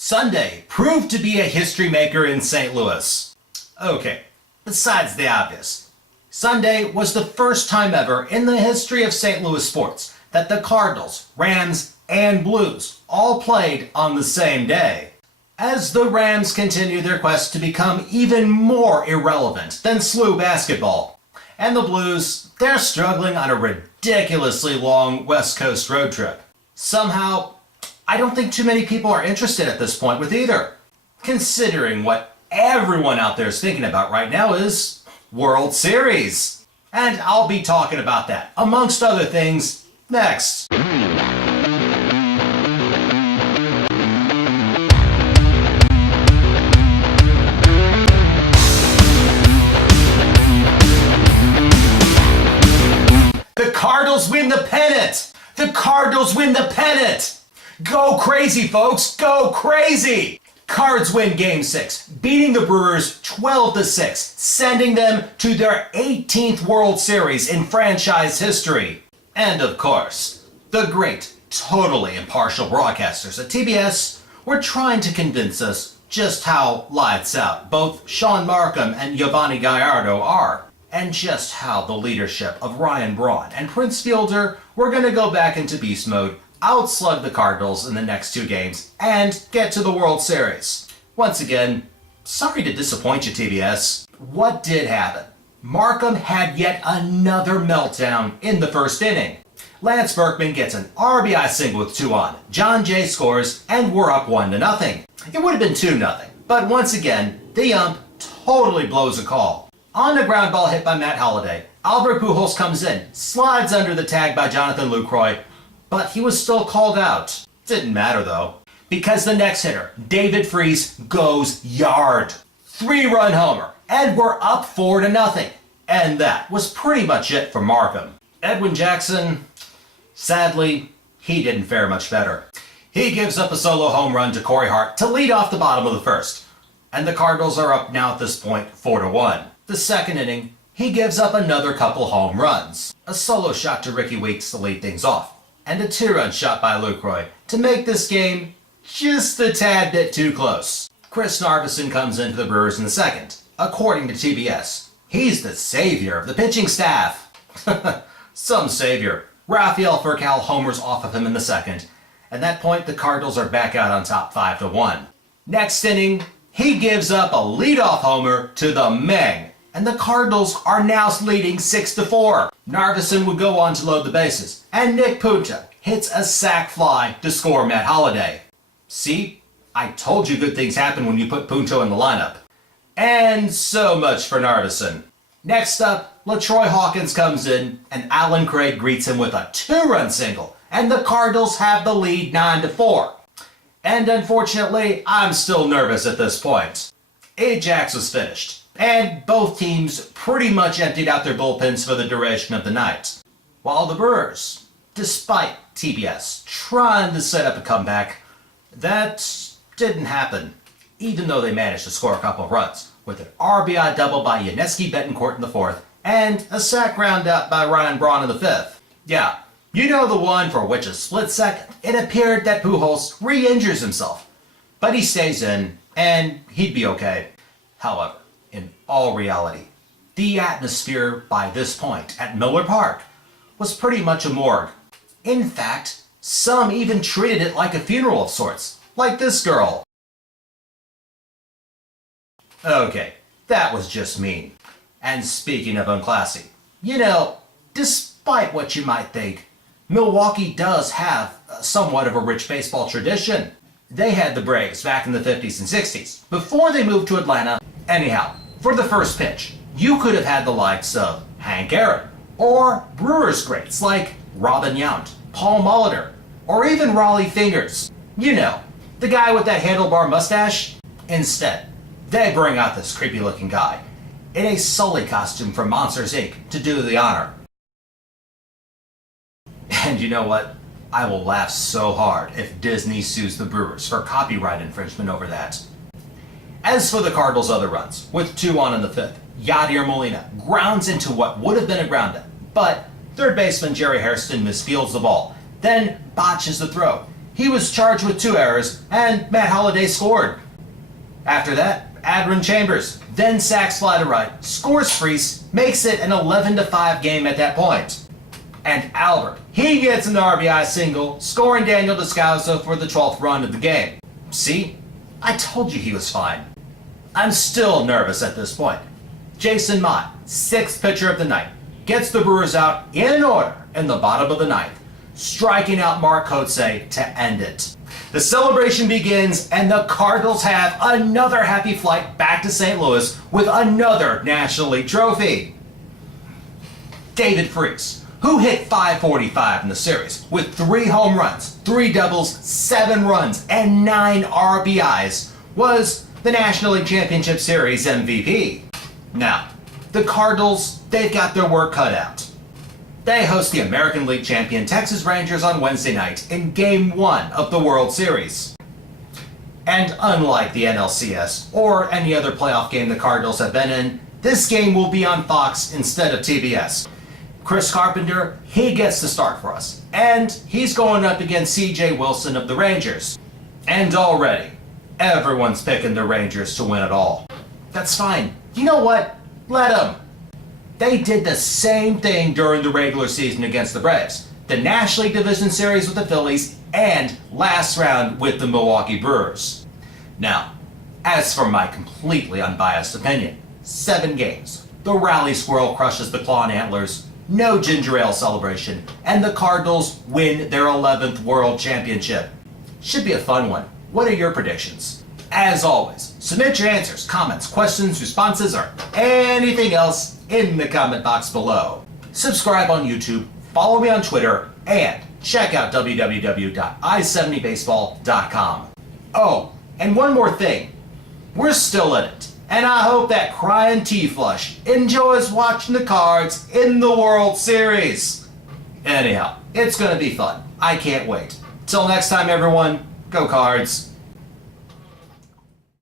Sunday proved to be a history maker in St. Louis. Okay, besides the obvious, Sunday was the first time ever in the history of St. Louis sports that the Cardinals, Rams, and Blues all played on the same day. As the Rams continue their quest to become even more irrelevant than SLU basketball, and the Blues, they're struggling on a ridiculously long West Coast road trip. Somehow, I don't think too many people are interested at this point with either, considering what everyone out there is thinking about right now is World Series. And I'll be talking about that, amongst other things, next. The Cardinals win the pennant! The Cardinals win the pennant! Go crazy, folks! Go crazy! Cards win Game 6, beating the Brewers 12-6, sending them to their 18th World Series in franchise history. And of course, the great, totally impartial broadcasters at TBS were trying to convince us just how lights out both Sean Markham and Giovanni Gallardo are, and just how the leadership of Ryan Braun and Prince Fielder were going to go back into beast mode, outslug the Cardinals in the next two games, and get to the World Series. Once again, sorry to disappoint you, TBS. What did happen? Markham had yet another meltdown in the first inning. Lance Berkman gets an RBI single with 2 on. John Jay scores, and we're up 1-0. It would have been 2-0, but once again, the ump totally blows a call. On the ground ball hit by Matt Holliday, Albert Pujols comes in, slides under the tag by Jonathan Lucroy, but he was still called out. Didn't matter though, because the next hitter, David Freese, goes yard. 3-run homer, and we're up 4-0. And that was pretty much it for Markham. Edwin Jackson, sadly, he didn't fare much better. He gives up a solo home run to Corey Hart to lead off the bottom of the first. And the Cardinals are up now at this point 4-1. The second inning, he gives up another couple home runs. A solo shot to Ricky Weeks to lead things off, and a 2-run shot by Lucroy to make this game just a tad bit too close. Chris Narveson comes in for the Brewers in the second. According to TBS, he's the savior of the pitching staff. Some savior. Rafael Furcal homers off of him in the second. At that point, the Cardinals are back out on top 5-1. Next inning, he gives up a leadoff homer to the Meng, and the Cardinals are now leading 6-4. Narveson would go on to load the bases, and Nick Punta hits a sac fly to score Matt Holliday. See? I told you good things happen when you put Punta in the lineup. And so much for Narveson. Next up, LaTroy Hawkins comes in, and Alan Craig greets him with a 2-run single, and the Cardinals have the lead 9-4. And unfortunately, I'm still nervous at this point. Ajax was finished, and both teams pretty much emptied out their bullpens for the duration of the night. While the Brewers, despite TBS trying to set up a comeback, that didn't happen, even though they managed to score a couple of runs, with an RBI double by Yuniesky Betancourt in the fourth, and a sac ground out by Ryan Braun in the fifth. Yeah, you know the one for which a split second it appeared that Pujols re-injures himself, but he stays in, and he'd be okay. However, in all reality, the atmosphere by this point at Miller Park was pretty much a morgue. In fact, some even treated it like a funeral of sorts, like this girl. Okay, that was just mean. And speaking of unclassy, you know, despite what you might think, Milwaukee does have somewhat of a rich baseball tradition. They had the Braves back in the 50s and 60s, before they moved to Atlanta. Anyhow, for the first pitch, you could have had the likes of Hank Aaron, or Brewers greats like Robin Yount, Paul Molitor, or even Raleigh Fingers. You know, the guy with that handlebar mustache. Instead, they bring out this creepy-looking guy in a Sully costume from Monsters, Inc. to do the honor. And you know what? I will laugh so hard if Disney sues the Brewers for copyright infringement over that. As for the Cardinals' other runs, with 2 on in the fifth, Yadier Molina grounds into what would have been a groundout, but third baseman Jerry Hairston misfields the ball, then botches the throw. He was charged with 2 errors, and Matt Holliday scored. After that, Adron Chambers then sacks fly to right, scores Freese, makes it an 11-5 game at that point. And Albert, he gets an RBI single, scoring Daniel Descalso for the 12th run of the game. See? I told you he was fine. I'm still nervous at this point. Jason Mott, 6th pitcher of the night, gets the Brewers out in order in the bottom of the 9th, striking out Mark Kotsay to end it. The celebration begins, and the Cardinals have another happy flight back to St. Louis with another National League trophy. David Freese, who hit .545 in the series with 3 home runs, 3 doubles, 7 runs, and 9 RBIs, was the National League Championship Series MVP. Now, the Cardinals, they've got their work cut out. They host the American League champion Texas Rangers on Wednesday night in Game 1 of the World Series. And unlike the NLCS or any other playoff game the Cardinals have been in, this game will be on Fox instead of TBS. Chris Carpenter, he gets the start for us, and he's going up against C.J. Wilson of the Rangers. And already, everyone's picking the Rangers to win it all. That's fine. You know what? Let them. They did the same thing during the regular season against the Braves, the National League Division Series with the Phillies, and last round with the Milwaukee Brewers. Now, as for my completely unbiased opinion, 7 games, the Rally Squirrel crushes the Claw and Antlers, no ginger ale celebration, and the Cardinals win their 11th World Championship. Should be a fun one. What are your predictions? As always, submit your answers, comments, questions, responses, or anything else in the comment box below. Subscribe on YouTube, follow me on Twitter, and check out www.i70baseball.com. Oh, and one more thing. We're still in it, and I hope that crying T-Flush enjoys watching the Cards in the World Series. Anyhow, it's gonna be fun. I can't wait. Till next time, everyone, go Cards.